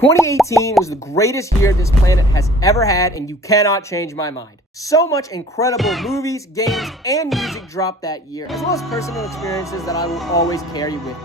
2018 was the greatest year this planet has ever had, and you cannot change my mind. So much incredible movies, games, and music dropped that year, as well as personal experiences that I will always carry with me.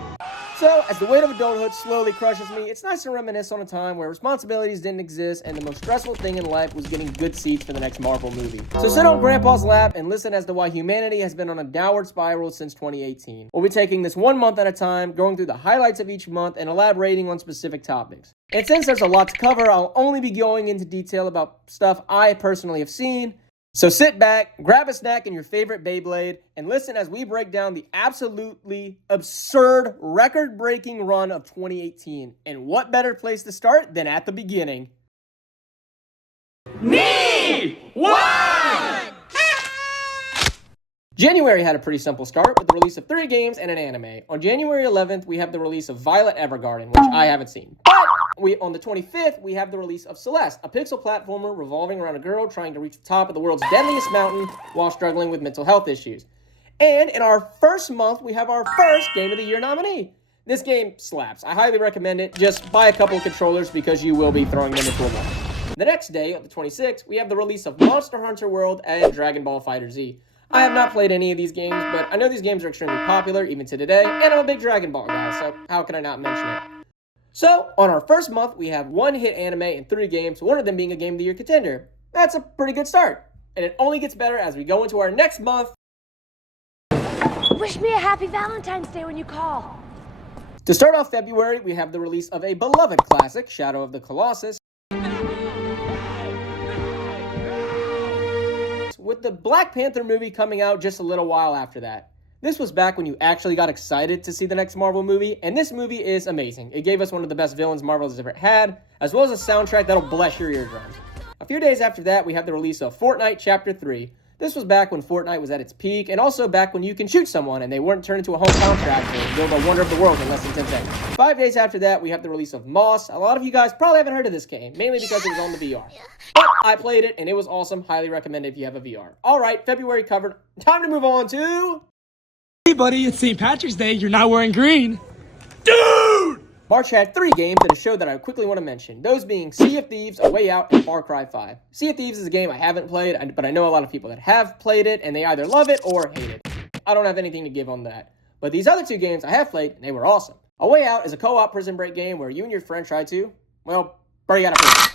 So, as the weight of adulthood slowly crushes me, it's nice to reminisce on a time where responsibilities didn't exist and the most stressful thing in life was getting good seats for the next Marvel movie. So sit on Grandpa's lap and listen as to why humanity has been on a downward spiral since 2018. We'll be taking this one month at a time, going through the highlights of each month, and elaborating on specific topics. And since there's a lot to cover, I'll only be going into detail about stuff I personally have seen. So sit back, grab a snack and your favorite Beyblade, and listen as we break down the absolutely absurd, record-breaking run of 2018. And what better place to start than at the beginning? Me! One! January had a pretty simple start with the release of 3 games and an anime. On January 11th, we have the release of Violet Evergarden, which I haven't seen. But on the 25th, we have the release of Celeste, a pixel platformer revolving around a girl trying to reach the top of the world's deadliest mountain while struggling with mental health issues. And in our first month, we have our first Game of the Year nominee. This game slaps. I highly recommend it. Just buy a couple of controllers because you will be throwing them into a wall. The next day, on the 26th, we have the release of Monster Hunter World and Dragon Ball FighterZ. I have not played any of these games, but I know these games are extremely popular, even to today, and I'm a big Dragon Ball guy, so how can I not mention it? So, on our first month, we have 1 hit anime and 3 games, one of them being a Game of the Year contender. That's a pretty good start. And it only gets better as we go into our next month. Wish me a happy Valentine's Day when you call. To start off February, we have the release of a beloved classic, Shadow of the Colossus, with the Black Panther movie coming out just a little while after that. This was back when you actually got excited to see the next Marvel movie, and this movie is amazing. It gave us one of the best villains Marvel has ever had, as well as a soundtrack that'll bless your eardrums. A few days after that, we have the release of Fortnite Chapter 3. This was back when Fortnite was at its peak, and also back when you can shoot someone and they weren't turned into a hometown track to build a wonder of the world in less than 10 seconds. 5 days after that, we have the release of Moss. A lot of you guys probably haven't heard of this game, mainly because it was on the VR. But I played it, and it was awesome. Highly recommend it if you have a VR. Alright, February covered. Time to move on to... Hey buddy, it's St. Patrick's Day. You're not wearing green. Dude! March had 3 games and a show that I quickly want to mention, those being Sea of Thieves, A Way Out, and Far Cry 5. Sea of Thieves is a game I haven't played, but I know a lot of people that have played it, and they either love it or hate it. I don't have anything to give on that. But these other 2 games I have played, and they were awesome. A Way Out is a co-op prison break game where you and your friend try to, well, break out of prison.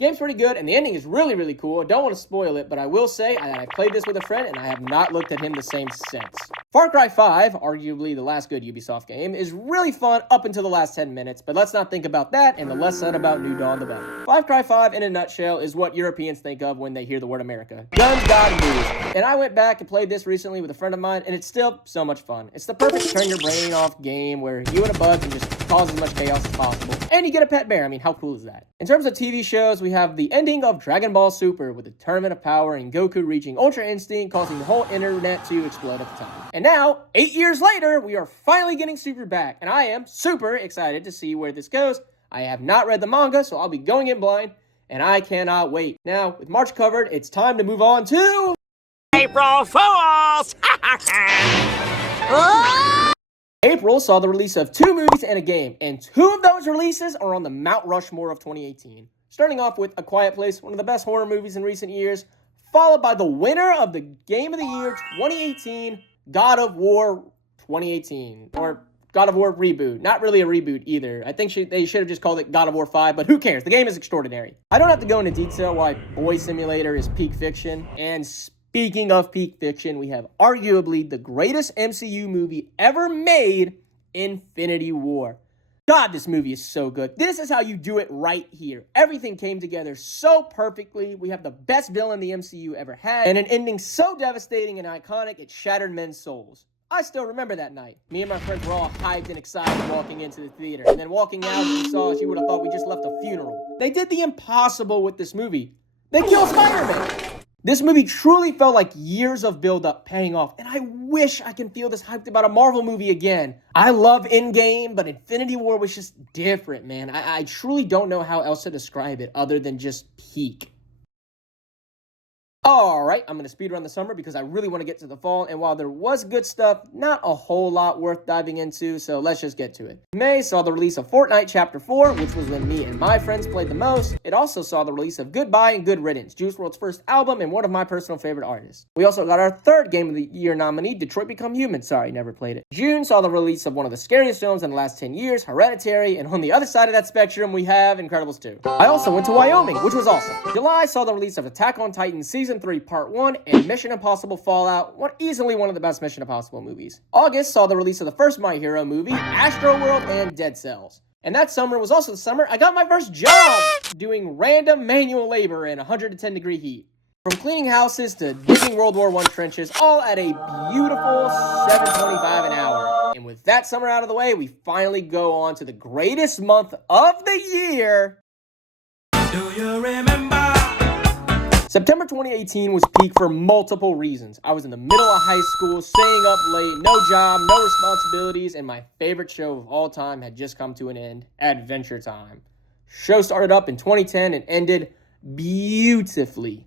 Game's pretty good, and the ending is really, really cool. I don't want to spoil it, but I will say that I played this with a friend, and I have not looked at him the same since. Far Cry 5, arguably the last good Ubisoft game, is really fun up until the last 10 minutes, but let's not think about that, and the less said about New Dawn, the better. Far Cry 5, in a nutshell, is what Europeans think of when they hear the word America. Guns, God, and booze. And I went back and played this recently with a friend of mine, and it's still so much fun. It's the perfect turn your brain off game where you and a bug can just cause as much chaos as possible. And you get a pet bear. I mean, how cool is that? In terms of TV shows, we have the ending of Dragon Ball Super with the Tournament of Power and Goku reaching Ultra Instinct, causing the whole internet to explode at the time. And now, 8 years later, we are finally getting Super back, and I am super excited to see where this goes. I have not read the manga, so I'll be going in blind, and I cannot wait. Now, with March covered, it's time to move on to... April Fools! April saw the release of 2 movies and a game, and 2 of those releases are on the Mount Rushmore of 2018. Starting off with A Quiet Place, one of the best horror movies in recent years, followed by the winner of the Game of the Year 2018, God of War 2018, or God of War Reboot. Not really a reboot either. I think they should have just called it God of War 5, but who cares? The game is extraordinary. I don't have to go into detail why Boy Simulator is peak fiction, and speaking of peak fiction, we have arguably the greatest MCU movie ever made, Infinity War. God, this movie is so good. This is how you do it right here. Everything came together so perfectly. We have the best villain the MCU ever had, and an ending so devastating and iconic, it shattered men's souls. I still remember that night. Me and my friends were all hyped and excited walking into the theater, and then walking out, as you saw us, you would have thought we just left a funeral. They did the impossible with this movie. They killed Spider-Man. This movie truly felt like years of build-up paying off, and I wish I can feel this hyped about a Marvel movie again. I love Endgame, but Infinity War was just different, man. I truly don't know how else to describe it other than just peak. Alright, I'm going to speedrun the summer because I really want to get to the fall, and while there was good stuff, not a whole lot worth diving into, so let's just get to it. May saw the release of Fortnite Chapter 4, which was when me and my friends played the most. It also saw the release of Goodbye and Good Riddance, Juice WRLD's first album and one of my personal favorite artists. We also got our third Game of the Year nominee, Detroit Become Human. Sorry, never played it. June saw the release of one of the scariest films in the last 10 years, Hereditary, and on the other side of that spectrum, we have Incredibles 2. I also went to Wyoming, which was awesome. July saw the release of Attack on Titan Season 3 Part 1 and Mission Impossible Fallout, easily one of the best Mission Impossible movies. August saw the release of the first My Hero movie, Astroworld and Dead Cells. And that summer was also the summer I got my first job doing random manual labor in 110-degree heat. From cleaning houses to digging World War I trenches, all at a beautiful $7.25 an hour. And with that summer out of the way, we finally go on to the greatest month of the year. Do you remember? September 2018 was peak for multiple reasons. I was in the middle of high school, staying up late, no job, no responsibilities, and my favorite show of all time had just come to an end, Adventure Time. Show started up in 2010 and ended beautifully.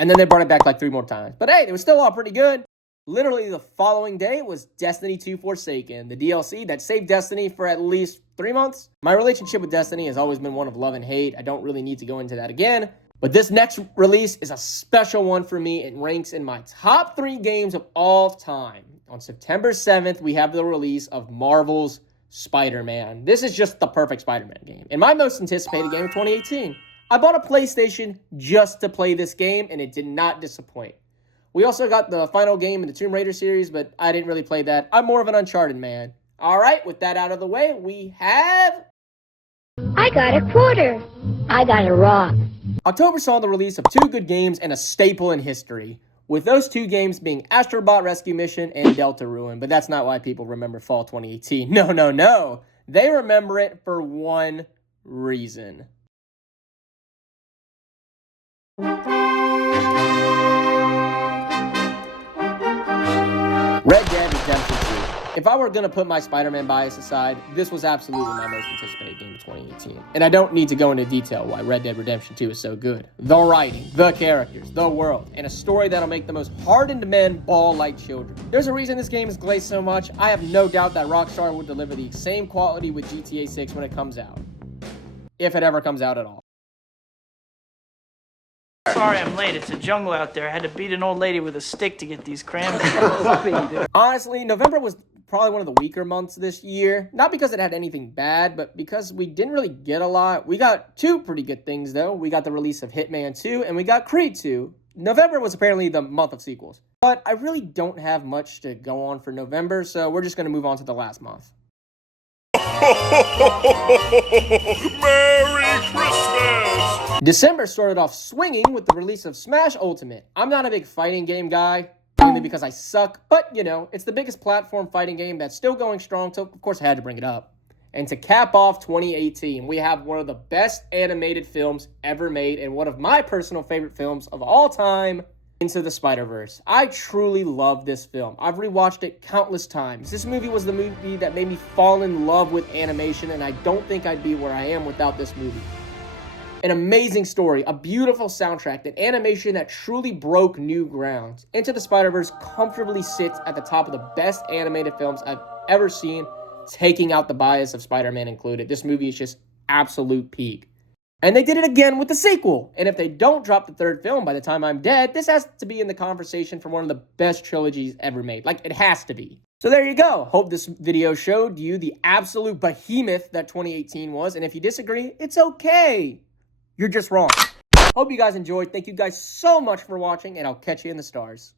And then they brought it back like 3 more times. But hey, it was still all pretty good. Literally the following day was Destiny 2 Forsaken, the DLC that saved Destiny for at least 3 months. My relationship with Destiny has always been one of love and hate. I don't really need to go into that again. But this next release is a special one for me. It ranks in my top 3 games of all time. On September 7th, we have the release of Marvel's Spider-Man. This is just the perfect Spider-Man game, and my most anticipated game of 2018. I bought a PlayStation just to play this game, and it did not disappoint. We also got the final game in the Tomb Raider series, but I didn't really play that. I'm more of an Uncharted man. All right, with that out of the way, we have... I got a quarter. I got a rock. October saw the release of 2 good games and a staple in history, with those 2 games being Astrobot Rescue Mission and Deltarune, but that's not why people remember fall 2018. No. They remember it for one reason. Red Dead Redemption 2. If I were going to put my Spider-Man bias aside, this was absolutely my most anticipated game of 2018. And I don't need to go into detail why Red Dead Redemption 2 is so good. The writing, the characters, the world, and a story that'll make the most hardened men bawl like children. There's a reason this game is glazed so much. I have no doubt that Rockstar will deliver the same quality with GTA 6 when it comes out. If it ever comes out at all. Sorry I'm late. It's a jungle out there. I had to beat an old lady with a stick to get these cranberries. Honestly, November was probably one of the weaker months this year. Not because it had anything bad, but because we didn't really get a lot. We got 2 pretty good things, though. We got the release of Hitman 2, and we got Creed 2. November was apparently the month of sequels. But I really don't have much to go on for November, so we're just going to move on to the last month. Merry Christmas! December started off swinging with the release of Smash Ultimate. I'm not a big fighting game guy, mainly because I suck, but you know, it's the biggest platform fighting game that's still going strong, so of course I had to bring it up. And to cap off 2018, we have one of the best animated films ever made and one of my personal favorite films of all time, Into the Spider-Verse. I truly love this film. I've rewatched it countless times. This movie was the movie that made me fall in love with animation, and I don't think I'd be where I am without this movie. An amazing story, a beautiful soundtrack, an animation that truly broke new ground. Into the Spider-Verse comfortably sits at the top of the best animated films I've ever seen, taking out the bias of Spider-Man included. This movie is just absolute peak. And they did it again with the sequel. And if they don't drop the 3rd film by the time I'm dead, this has to be in the conversation for one of the best trilogies ever made. Like, it has to be. So there you go. Hope this video showed you the absolute behemoth that 2018 was. And if you disagree, it's okay. You're just wrong. Hope you guys enjoyed. Thank you guys so much for watching, and I'll catch you in the stars.